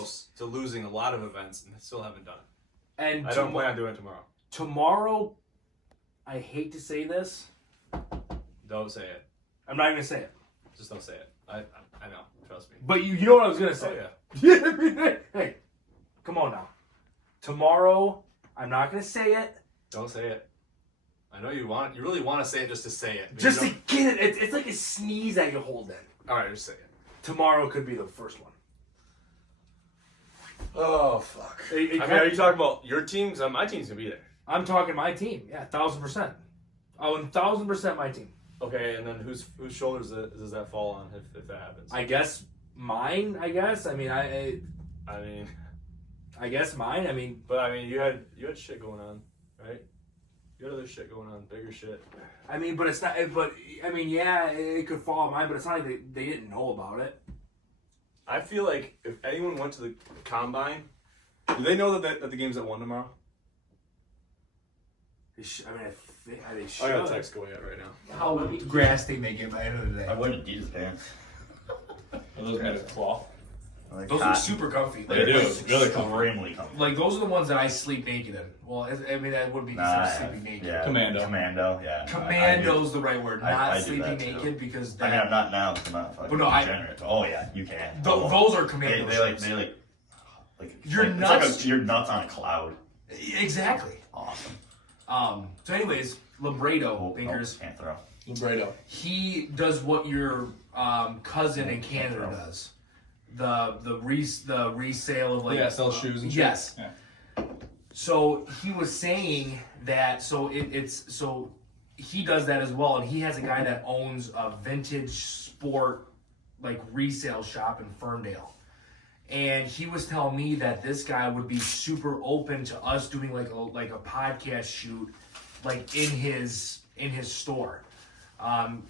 close to losing a lot of events and still haven't done it. And I don't plan on doing it tomorrow. Tomorrow, I hate to say this. Don't say it. I'm not going to say it. Just don't say it. I know. Trust me. But you know what I was going to say. Oh, yeah. Hey, come on now. Tomorrow, I'm not going to say it. Don't say it. I know you really want to say it just to say it. Just to get it. It's like a sneeze that you hold in. All right, just say it. Tomorrow could be the first one. Oh, fuck. Are you talking about your team? Because my team's going to be there. I'm talking my team. Yeah, 1,000%. 1,000% my team. Okay, and then whose shoulders does that fall on if that happens? I guess mine. I guess. I mean, I guess mine. I mean, but I mean, you had shit going on, right? You had other shit going on, bigger shit. I mean, but it's not. But I mean, yeah, it could fall on mine, but it's not like they didn't know about it. I feel like if anyone went to the combine, do they know that the game's at 1 tomorrow? I mean, they should. I got a text going out right now. How grass they make it by the end of the day. I wear Adidas pants. Are those made of cloth? Like those are super comfy. They do. Really extremely comfy. Like those are the ones that I sleep naked in. Well, I mean that would be sleeping naked. Yeah. Commando, yeah. Commando's the right word. Not I sleeping naked because that. I mean, I'm not now. I'm not fucking degenerate. Oh yeah, you can. Those are commando. They like you're like, nuts. It's like you're nuts on a cloud. Exactly. Awesome. So anyways, Labredo Bakers. Can't throw. Labredo. He does what your cousin in Canada does. The resale of like sell shoes and shit. Yes. Yeah. So he was saying that so he does that as well, and he has a guy that owns a vintage sport like resale shop in Ferndale. And he was telling me that this guy would be super open to us doing like a podcast shoot, like in his store.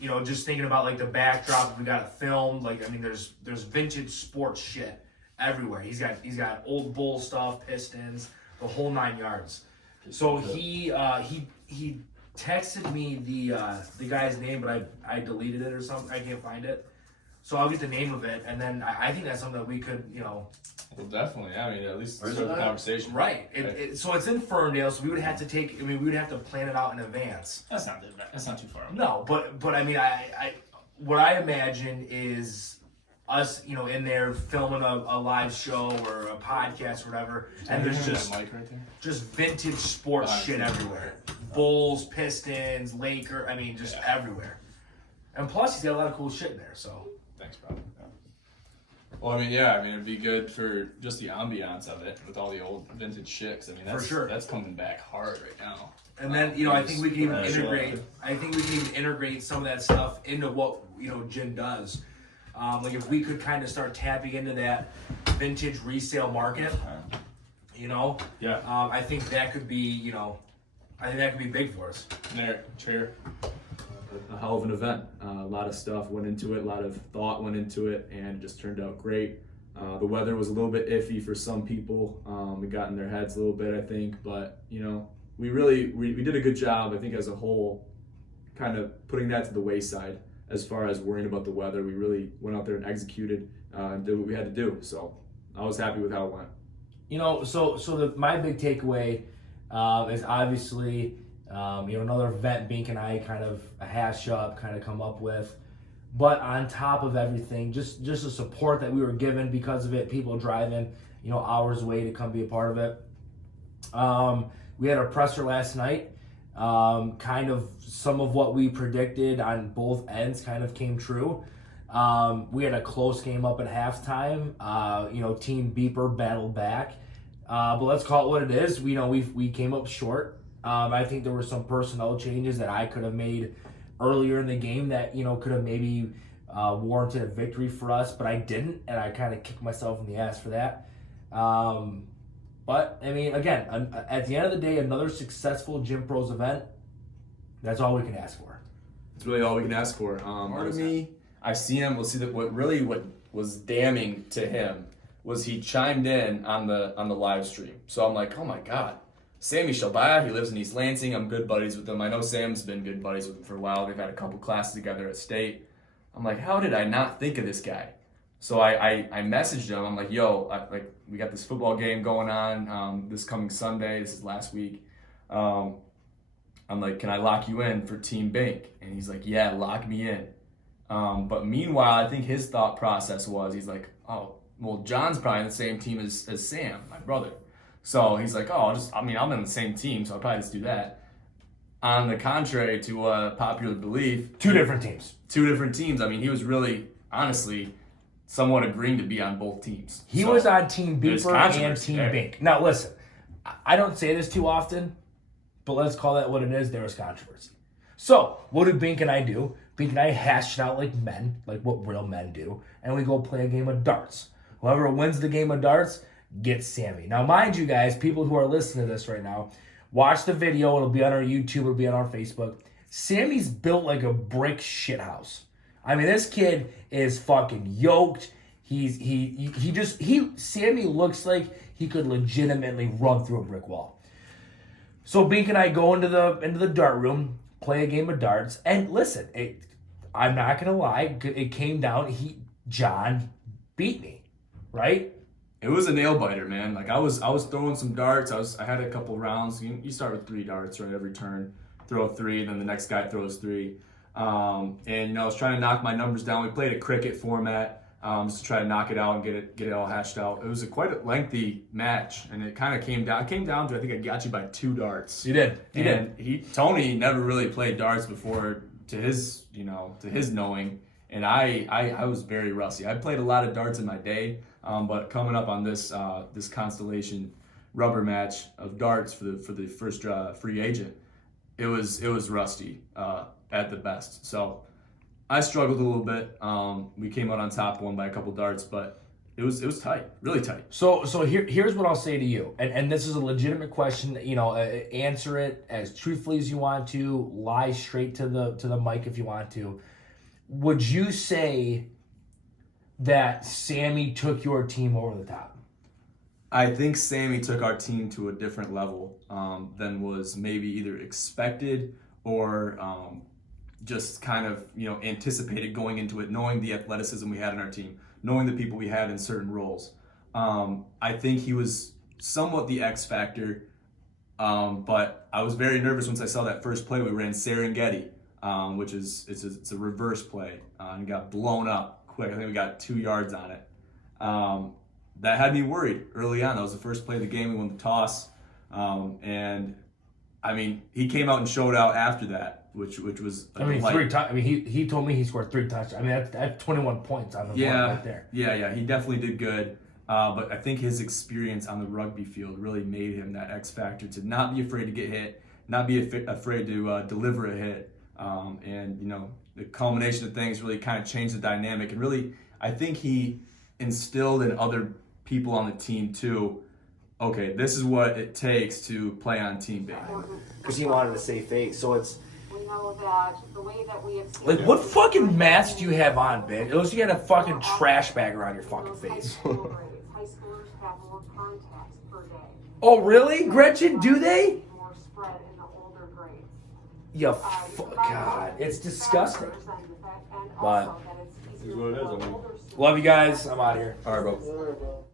You know, just thinking about like the backdrop, if we got it filmed. Like, I mean, there's vintage sports shit everywhere. He's got old Bull stuff, Pistons, the whole 9 yards. So he texted me the guy's name, but I deleted it or something. I can't find it. So I'll get the name of it, and then I think that's something that we could, you know. Well, definitely. I mean, at least start the conversation. Right. So it's in Ferndale, so we would have to we would have to plan it out in advance. That's not too far. No, but I mean, I what I imagine is us, you know, in there filming a live show or a podcast or whatever, and there's just vintage sports shit everywhere. Bulls, Pistons, Lakers, I mean, just everywhere. And plus, he's got a lot of cool shit in there, so. Thanks, bro. Yeah. Well, I mean, it'd be good for just the ambiance of it with all the old vintage shit. 'Cause I mean, that's coming back hard right now. And then, you know, I think we can even integrate. I think we can even integrate some of that stuff into what, you know, Jin does. Like if we could kind of start tapping into that vintage resale market, you know. Yeah. I think that could be, you know, big for us. There, chair. A hell of an event. A lot of stuff went into it, a lot of thought went into it, and it just turned out great. The weather was a little bit iffy for some people. It got in their heads a little bit, I think, but you know, we did a good job, I think, as a whole, kind of putting that to the wayside as far as worrying about the weather. We really went out there and executed and did what we had to do. So I was happy with how it went. You know, my big takeaway is obviously. You know, another event Bink and I kind of hash up, kind of come up with. But on top of everything, just the support that we were given because of it, people driving, you know, hours away to come be a part of it. We had our presser last night. Kind of some of what we predicted on both ends kind of came true. We had a close game up at halftime. You know, Team Beeper battled back. But let's call it what it is. We came up short. I think there were some personnel changes that I could have made earlier in the game that, you know, could have maybe warranted a victory for us, but I didn't, and I kind of kicked myself in the ass for that. But, I mean, again, at the end of the day, another successful Gym Pros event, that's all we can ask for. It's really all we can ask for. Part of me, I see him. We'll see that. What was damning to him was he chimed in on the live stream. So I'm like, oh my god, Sammy Shabaya. He lives in East Lansing. I'm good buddies with him. I know Sam's been good buddies with him for a while. They've had a couple classes together at State. I'm like, how did I not think of this guy? So I messaged him. I'm like, yo, we got this football game going on this coming Sunday. This is last week. I'm like, can I lock you in for Team Bank? And he's like, yeah, lock me in. But meanwhile, I think his thought process was, he's like, oh, well, John's probably in the same team as Sam, my brother. So he's like, oh, I'm in the same team, so I'll probably just do that. On the contrary to popular belief, Two different teams. I mean, he was really, honestly, somewhat agreeing to be on both teams. He was on Team Beeper and Team there. Bink. Now, listen, I don't say this too often, but let's call that what it is. There was controversy. So, what did Bink and I do? Bink and I hashed it out like men, like what real men do, and we go play a game of darts. Whoever wins the game of darts gets Sammy. Now, mind you guys, people who are listening to this right now, watch the video. It'll be on our YouTube. It'll be on our Facebook. Sammy's built like a brick shithouse. I mean, this kid is fucking yoked. Sammy looks like he could legitimately run through a brick wall. So Bink and I go into the dart room, play a game of darts, and listen, I'm not gonna lie, it came down. John beat me, right? It was a nail biter, man. Like I was throwing some darts. I had a couple rounds. You start with 3 darts, right? Every turn, throw 3, then the next guy throws 3. And I was trying to knock my numbers down. We played a cricket format just to try to knock it out and get it all hashed out. It was quite a lengthy match, and it kind of came down to, I think I got you by 2 darts. You did. Tony never really played darts before, to his knowing, and I was very rusty. I played a lot of darts in my day, but coming up on this Constellation rubber match of darts for the first free agent, it was rusty at the best. So I struggled a little bit. We came out on top, won by a couple darts, but it was tight, really tight. So here's what I'll say to you, and this is a legitimate question. Answer it as truthfully as you want to. Lie straight to the mic if you want to. Would you say that Sammy took your team over the top? I think Sammy took our team to a different level than was maybe either expected or just kind of anticipated going into it, knowing the athleticism we had in our team, knowing the people we had in certain roles. I think he was somewhat the X factor, but I was very nervous once I saw that first play. We ran Serengeti, which it's a reverse play, and got blown up quick. I think we got 2 yards on it. That had me worried early on. That was the first play of the game. We won the toss, and I mean, he came out and showed out after that, which was a delight. He told me he scored 3 touchdowns. I mean, that's 21 points on the board right there. Yeah, he definitely did good. But I think his experience on the rugby field really made him that X factor to not be afraid to get hit, not be afraid to deliver a hit. And the culmination of things really kind of changed the dynamic. And really, I think he instilled in other people on the team too, okay, this is what it takes to play on Team Bank. Because he wanted to save face. So it's we know that the way that we like, what fucking mask do you have on, bitch? It looks like you had a fucking trash bag around your fucking face. High schoolers have more contacts per day. Oh, really? Gretchen, do they? More spread in the older grades. Yeah, God, it's disgusting. But love you guys. I'm out of here. All right, bro.